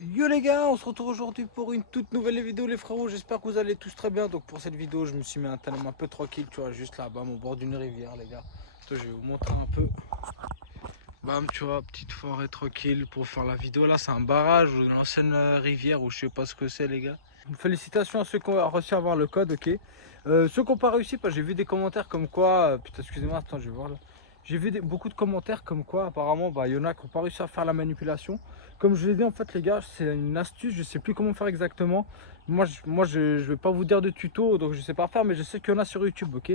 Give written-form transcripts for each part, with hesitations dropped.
Yo les gars, on se retrouve aujourd'hui pour une toute nouvelle vidéo les frérots, j'espère que vous allez tous très bien. Donc pour cette vidéo je me suis mis un thème un peu tranquille, tu vois, juste là-bas au bord d'une rivière les gars. Toi, je vais vous montrer un peu. Bam, tu vois, petite forêt tranquille pour faire la vidéo. Là c'est un barrage ou une ancienne rivière ou je sais pas ce que c'est les gars. Félicitations à ceux qui ont réussi à avoir le code, ok. Ceux qui n'ont pas réussi, j'ai vu des commentaires comme quoi, putain excusez-moi, attends je vais voir là. J'ai vu beaucoup de commentaires comme quoi apparemment il y en a qui n'ont pas réussi à faire la manipulation. Comme je l'ai dit en fait les gars, c'est une astuce, je sais plus comment faire exactement. Je vais pas vous dire de tuto, donc je sais pas faire, mais je sais qu'il y en a sur YouTube, ok.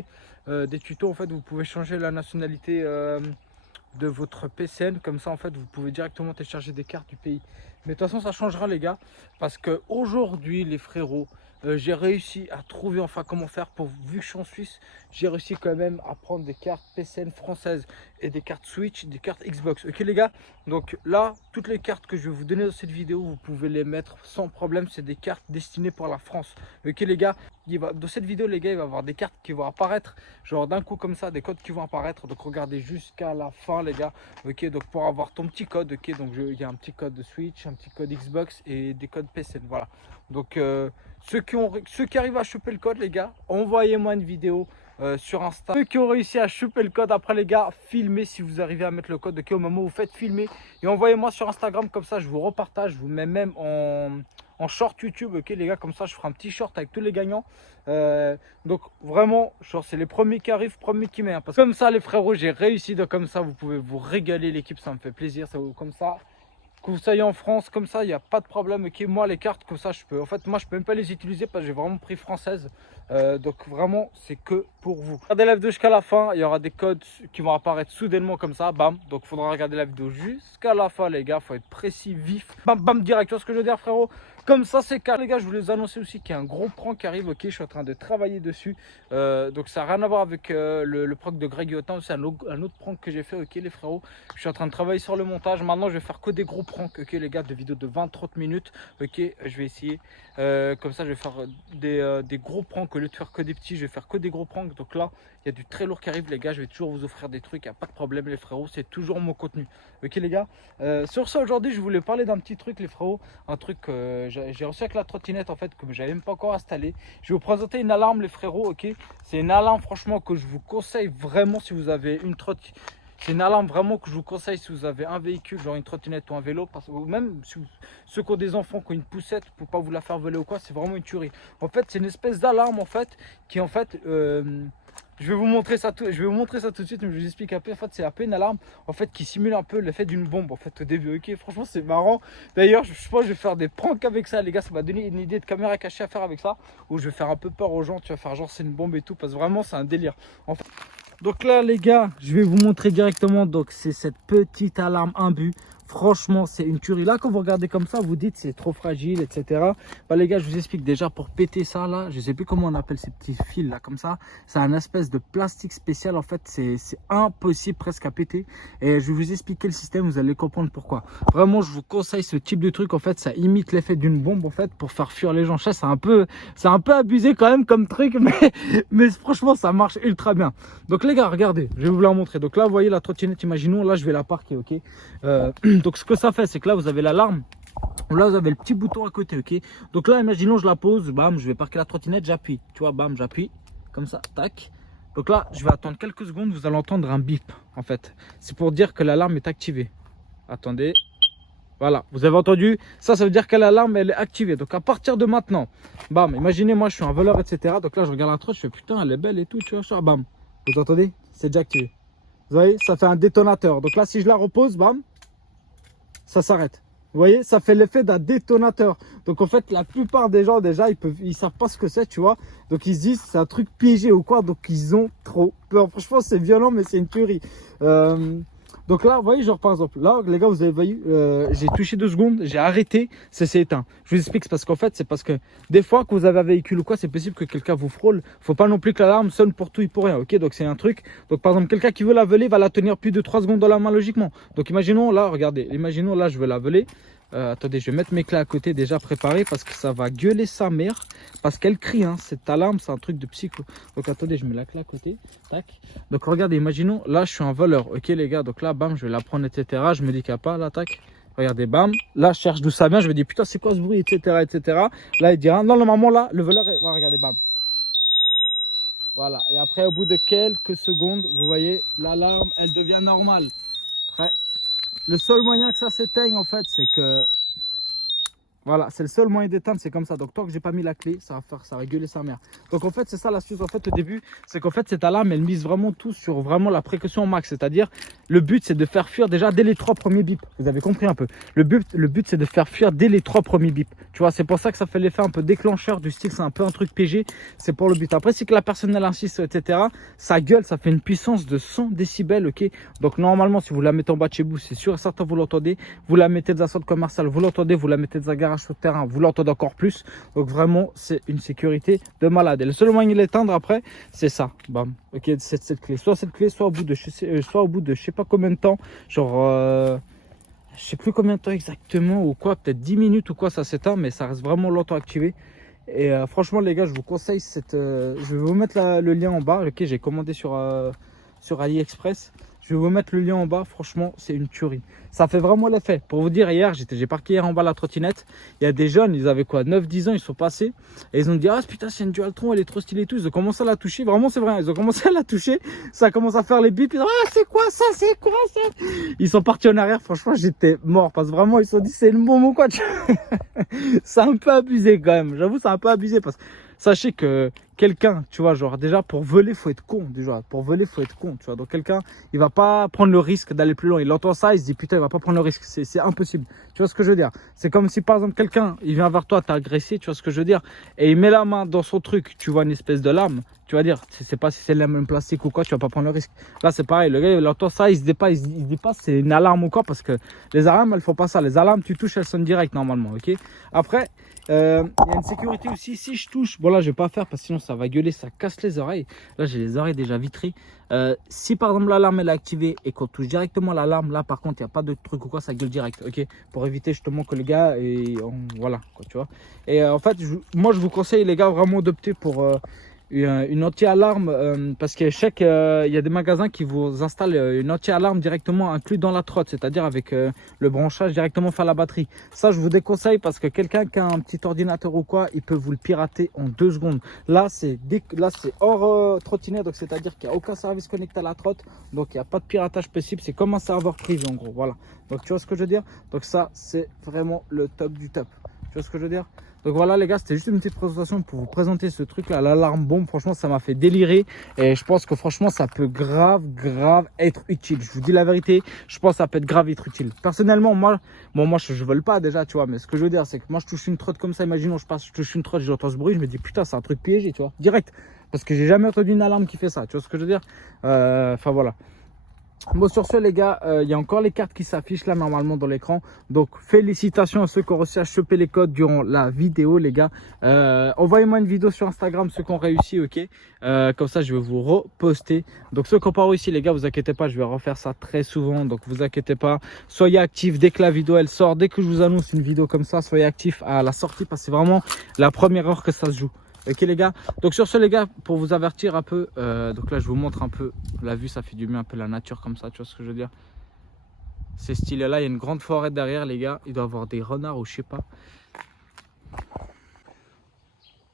Des tutos en fait, vous pouvez changer la nationalité de votre PCN, comme ça en fait vous pouvez directement télécharger des cartes du pays. Mais de toute façon ça changera les gars, parce que aujourd'hui les frérots, j'ai réussi à trouver enfin comment faire pour, vu que je suis en Suisse, j'ai réussi quand même à prendre des cartes PCN françaises et des cartes Switch, des cartes Xbox, ok les gars. Donc là toutes les cartes que je vais vous donner dans cette vidéo, vous pouvez les mettre sans problème, c'est des cartes destinées pour la France, ok les gars. Dans cette vidéo les gars, il va y avoir des cartes qui vont apparaître genre d'un coup comme ça, des codes qui vont apparaître, donc regardez jusqu'à la fin les gars, ok. Donc pour avoir ton petit code, ok, donc il y a un petit code de Switch, un petit code Xbox et des codes PCN, voilà. Donc ceux qui arrivent à choper le code les gars, envoyez-moi une vidéo sur Insta. Ceux qui ont réussi à choper le code après les gars, filmez si vous arrivez à mettre le code, ok, au moment où vous faites filmer, et envoyez-moi sur Instagram, comme ça je vous repartage, je vous mets même en short YouTube, ok les gars, comme ça je ferai un petit short avec tous les gagnants. Donc vraiment, genre c'est les premiers qui arrivent, premiers qui mettent, hein, parce que comme ça les frérots, j'ai réussi, donc comme ça vous pouvez vous régaler l'équipe, ça me fait plaisir, ça, comme ça que vous soyez en France, comme ça il n'y a pas de problème, ok. Moi les cartes comme ça je peux, en fait moi je peux même pas les utiliser parce que j'ai vraiment pris française. Donc vraiment c'est que pour vous. Regardez la vidéo jusqu'à la fin, il y aura des codes qui vont apparaître soudainement comme ça, bam. Donc il faudra regarder la vidéo jusqu'à la fin les gars, faut être précis, vif, bam bam direct, tu vois ce que je veux dire frérot. Comme ça c'est car les gars, je voulais vous annoncer aussi qu'il y a un gros prank qui arrive, ok, je suis en train de travailler dessus. Donc ça n'a rien à voir avec le prank de Greg Yotin, c'est un autre prank que j'ai fait, ok les frérots. Je suis en train de travailler sur le montage, maintenant je vais faire que des gros pranks, ok les gars, de vidéos de 20-30 minutes, ok. Je vais essayer, comme ça je vais faire des gros pranks, au lieu de faire que des petits, je vais faire que des gros pranks. Donc là il y a du très lourd qui arrive les gars, je vais toujours vous offrir des trucs, il n'y a pas de problème les frérots, c'est toujours mon contenu, ok les gars. Sur ça aujourd'hui je voulais parler d'un petit truc les frérots, un truc que j'ai reçu avec la trottinette en fait, que j'avais même pas encore installé. Je vais vous présenter une alarme les frérots, ok. C'est une alarme franchement que je vous conseille vraiment si vous avez une trottinette. C'est une alarme vraiment que je vous conseille si vous avez un véhicule, genre une trottinette ou un vélo, ou même si ceux qui ont des enfants qui ont une poussette pour pas vous la faire voler ou quoi, c'est vraiment une tuerie. En fait, c'est une espèce d'alarme en fait qui en fait, je vais vous montrer ça tout de suite, mais je vous explique un peu. En fait, c'est un peu une alarme en fait qui simule un peu l'effet d'une bombe en fait au début. Ok, franchement c'est marrant. D'ailleurs, je pense que je vais faire des pranks avec ça, les gars. Ça m'a donné une idée de caméra cachée à faire avec ça, où je vais faire un peu peur aux gens. Tu vas faire genre c'est une bombe et tout, parce que vraiment c'est un délire. En fait, donc là les gars, je vais vous montrer directement. Donc c'est cette petite alarme imbu. Franchement c'est une tuerie. Là quand vous regardez comme ça, vous dites c'est trop fragile, etc. Bah les gars, je vous explique déjà. Pour péter ça là, je sais plus comment on appelle ces petits fils là comme ça. C'est un espèce de plastique spécial. En fait c'est impossible presque à péter. Et je vais vous expliquer le système, vous allez comprendre pourquoi. Vraiment je vous conseille ce type de truc. En fait ça imite l'effet d'une bombe en fait, pour faire fuir les gens. Je sais, c'est un peu abusé quand même comme truc, mais franchement ça marche ultra bien. Donc les gars, regardez, je vais vous la montrer. Donc là vous voyez la trottinette, imaginons là je vais la parquer, ok. Donc ce que ça fait, c'est que là vous avez l'alarme, là vous avez le petit bouton à côté, ok. Donc là imaginons je la pose, bam, je vais parquer la trottinette, j'appuie, tu vois, bam, j'appuie comme ça, tac. Donc là je vais attendre quelques secondes, vous allez entendre un bip en fait, c'est pour dire que l'alarme est activée. Attendez, voilà, vous avez entendu ça, ça veut dire que l'alarme elle est activée. Donc à partir de maintenant, bam, imaginez moi je suis un voleur, etc. Donc là je regarde la trotte, je fais putain elle est belle et tout, tu vois ça, bam, vous entendez, c'est déjà activé. Vous voyez, ça fait un détonateur. Donc là si je la repose, bam, ça s'arrête. Vous voyez, ça fait l'effet d'un détonateur. Donc en fait, la plupart des gens déjà, ils savent pas ce que c'est, tu vois. Donc ils se disent c'est un truc piégé ou quoi. Donc ils ont trop peur. Franchement, c'est violent, mais c'est une tuerie. Donc là, vous voyez, genre par exemple, là, les gars, vous avez vu, j'ai touché 2 secondes, j'ai arrêté, ça s'est éteint. Je vous explique, c'est parce qu'en fait, c'est parce que des fois que vous avez un véhicule ou quoi, c'est possible que quelqu'un vous frôle. Faut pas non plus que l'alarme sonne pour tout et pour rien, ok. Donc c'est un truc. Donc par exemple, quelqu'un qui veut la voler va la tenir plus de 3 secondes dans la main logiquement. Donc imaginons là, regardez, imaginons là, je veux la voler. Attendez, je vais mettre mes clés à côté déjà préparées parce que ça va gueuler sa mère. Parce qu'elle crie, hein. Cette alarme, c'est un truc de psycho. Donc attendez, je mets la clé à côté. Tac. Donc regardez, imaginons, là je suis un voleur. Ok les gars, donc là, bam, je vais la prendre, etc. Je me décape pas, là, tac. Regardez, bam. Là, je cherche d'où ça vient. Je me dis, putain, c'est quoi ce bruit, etc., etc. Là, il dit, non, normalement, là, le voleur est... Voilà, regardez, bam. Voilà. Et après, au bout de quelques secondes, vous voyez, l'alarme, elle devient normale. Après, le seul moyen que ça s'éteigne, en fait, c'est que... Voilà, c'est le seul moyen d'éteindre, c'est comme ça. Donc tant que j'ai pas mis la clé, ça va gueuler sa mère. Donc en fait, c'est ça l'astuce en fait au début, c'est qu'en fait cette alarme, elle mise vraiment tout sur vraiment la précaution au max. C'est-à-dire, le but c'est de faire fuir déjà dès les 3 premiers bips. Vous avez compris un peu. Le but c'est de faire fuir dès les 3 premiers bips. Tu vois, c'est pour ça que ça fait l'effet un peu déclencheur du style, c'est un peu un truc PG. C'est pour le but. Après, c'est que la personne elle insiste, etc. Ça gueule, ça fait une puissance de 100 décibels, ok. Donc normalement, si vous la mettez en bas de chez vous, c'est sûr et certain vous l'entendez. Vous la mettez dans un centre commercial, vous l'entendez. Vous la mettez dans un garage sur terrain, vous l'entendez encore plus. Donc vraiment c'est une sécurité de malade. Et le seul moyen de l'éteindre après, c'est ça, bam. Ok, cette clé, soit cette clé, soit au bout de je sais pas combien de temps, genre je sais plus combien de temps exactement ou quoi, peut-être 10 minutes ou quoi, ça s'éteint, mais ça reste vraiment longtemps activé. Et franchement les gars, je vous conseille cette je vais vous mettre le lien en bas. Ok, j'ai commandé sur AliExpress. Je vais vous mettre le lien en bas. Franchement, c'est une tuerie. Ça fait vraiment l'effet. Pour vous dire, hier, j'ai parqué hier en bas la trottinette. Il y a des jeunes, ils avaient quoi, 9-10 ans, ils sont passés. Et ils ont dit, ah putain, c'est une Dualtron, elle est trop stylée et tout. Ils ont commencé à la toucher. Vraiment, c'est vrai. Ils ont commencé à la toucher. Ça commence à faire les bips. Ils ont dit, ah, c'est quoi ça? C'est quoi ça? Ils sont partis en arrière. Franchement, j'étais mort. Parce que vraiment, ils se sont dit, c'est une bombe ou quoi? C'est un peu abusé quand même. J'avoue, c'est un peu abusé parce que sachez que quelqu'un, tu vois, genre déjà pour voler, faut être con. Déjà, pour voler, faut être con, tu vois. Donc quelqu'un, il va pas prendre le risque d'aller plus loin. Il entend ça, il se dit putain, il va pas prendre le risque. C'est impossible. Tu vois ce que je veux dire? C'est comme si par exemple quelqu'un, il vient vers toi, t'a agressé, tu vois ce que je veux dire? Et il met la main dans son truc, tu vois une espèce de lame. Tu vas dire, c'est pas si c'est la même plastique ou quoi, tu vas pas prendre le risque. Là, c'est pareil. Le gars, il entend ça, il se dit pas, c'est une alarme ou quoi, parce que les alarmes, elles font pas ça. Les alarmes, tu touches, elles sonnent direct normalement, ok? Après, il y a une sécurité aussi. Si je touche, bon là, je vais pas faire parce que sinon ça va gueuler, ça casse les oreilles. Là, j'ai les oreilles déjà vitrées. Si par exemple l'alarme elle est activée et qu'on touche directement l'alarme, là par contre, il n'y a pas de truc ou quoi, ça gueule direct, ok? Pour éviter justement que le gars, voilà, quoi, tu vois. Et en fait, moi, je vous conseille, les gars, vraiment d'opter pour une anti-alarme parce que je sais qu'il y a des magasins qui vous installent une anti-alarme directement inclus dans la trotte, c'est-à-dire avec le branchage directement faire la batterie. Ça, je vous déconseille parce que quelqu'un qui a un petit ordinateur ou quoi, il peut vous le pirater en 2 secondes. Là, c'est hors trottinette, donc c'est-à-dire qu'il n'y a aucun service connecté à la trotte, donc il n'y a pas de piratage possible. C'est comme un serveur privé en gros, voilà. Donc tu vois ce que je veux dire? Donc ça, c'est vraiment le top du top. Tu vois ce que je veux dire? Donc voilà les gars, c'était juste une petite présentation pour vous présenter ce truc là, l'alarme bombe. Franchement, ça m'a fait délirer et je pense que franchement ça peut grave être utile. Je vous dis la vérité, je pense que ça peut être grave être utile. Personnellement, moi je vole pas déjà, tu vois, mais ce que je veux dire c'est que moi je touche une trotte comme ça, imaginons je touche une trotte, j'entends ce bruit, je me dis putain, c'est un truc piégé, tu vois, direct, parce que j'ai jamais entendu une alarme qui fait ça, tu vois ce que je veux dire. Enfin voilà. Bon, sur ce les gars, il y a encore les cartes qui s'affichent là normalement dans l'écran. Donc félicitations à ceux qui ont réussi à choper les codes durant la vidéo les gars. Envoyez-moi une vidéo sur Instagram ceux qui ont réussi, ok. Comme ça je vais vous reposter. Donc ceux qui n'ont pas réussi les gars, vous inquiétez pas, je vais refaire ça très souvent. Donc vous inquiétez pas, soyez actifs dès que la vidéo elle sort. Dès que je vous annonce une vidéo comme ça, soyez actifs à la sortie parce que c'est vraiment la première heure que ça se joue. Ok les gars, donc sur ce les gars, pour vous avertir un peu, donc là je vous montre un peu, la vue ça fait du bien, un peu la nature comme ça, tu vois ce que je veux dire. C'est stylé là, il y a une grande forêt derrière les gars, il doit y avoir des renards ou je sais pas.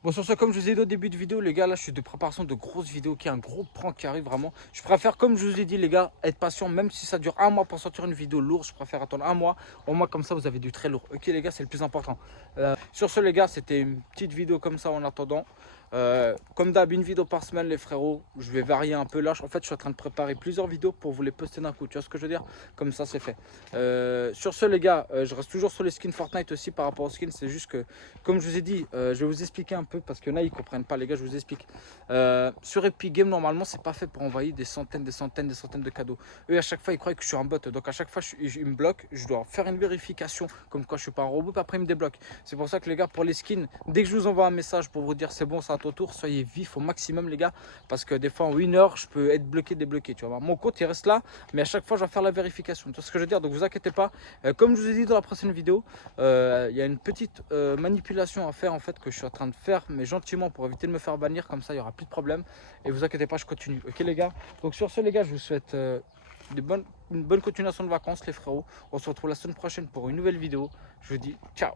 Bon sur ce, comme je vous ai dit au début de vidéo les gars, là je suis de préparation de grosses vidéos, qui est un gros prank qui arrive vraiment. Je préfère, comme je vous ai dit les gars, être patient, même si ça dure 1 mois pour sortir une vidéo lourde, je préfère attendre 1 mois, au moins comme ça vous avez du très lourd. Ok les gars, c'est le plus important. Sur ce les gars, c'était une petite vidéo comme ça en attendant. Comme d'hab, une vidéo par semaine les frérots, je vais varier un peu là. En fait je suis en train de préparer plusieurs vidéos pour vous les poster d'un coup, tu vois ce que je veux dire, comme ça c'est fait. Sur ce les gars, je reste toujours sur les skins Fortnite aussi. Par rapport aux skins, c'est juste que comme je vous ai dit, je vais vous expliquer un peu parce qu'il y en a ils comprennent pas les gars, je vous explique. Sur Epic Game normalement c'est pas fait pour envoyer des centaines de cadeaux. Eux à chaque fois ils croient que je suis un bot, donc à chaque fois ils me bloquent, je dois faire une vérification comme quoi je suis pas un robot, puis après ils me débloquent. C'est pour ça que les gars, pour les skins, dès que je vous envoie un message pour vous dire c'est bon, c'est à ton tour, soyez vifs au maximum les gars, parce que des fois en 1 heure je peux être bloqué, débloqué, tu vois. Mon compte il reste là, mais à chaque fois je vais faire la vérification, tu vois ce que je veux dire. Donc vous inquiétez pas, comme je vous ai dit dans la prochaine vidéo, il y a une petite manipulation à faire en fait, que je suis en train de faire, mais gentiment, pour éviter de me faire bannir, comme ça il n'y aura plus de problème. Et vous inquiétez pas, je continue, ok les gars. Donc sur ce les gars, je vous souhaite une bonne continuation de vacances les frérots. On se retrouve la semaine prochaine pour une nouvelle vidéo. Je vous dis ciao.